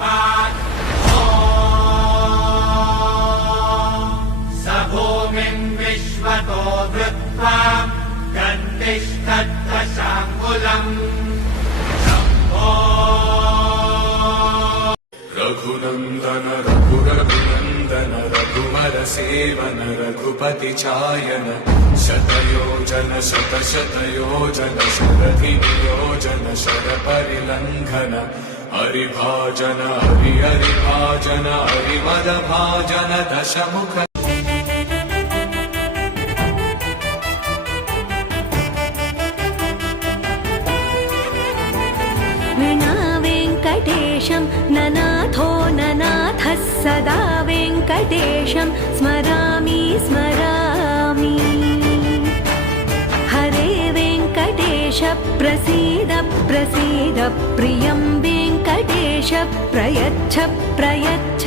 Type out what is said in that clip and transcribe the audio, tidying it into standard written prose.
पात् स भूमिं विश्वतो वृत्वा गन्तिष्ठद्दशाङ्गुलम् रघुनन्दन रघुरघुनन्दन रघुवर सेवन रघुपति चायन शतयोजन शतशतयोजन शरधियोजन शरपरिलङ्घन हरिभाजन हरिभाजन हरिमदभाजन दशमुख ननाथो ननाथः सदा वेङ्कटेशं स्मरामि स्मरामि हरे वेङ्कटेश प्रसीद प्रसीद प्रियं वेङ्कटेश प्रयच्छ प्रयच्छ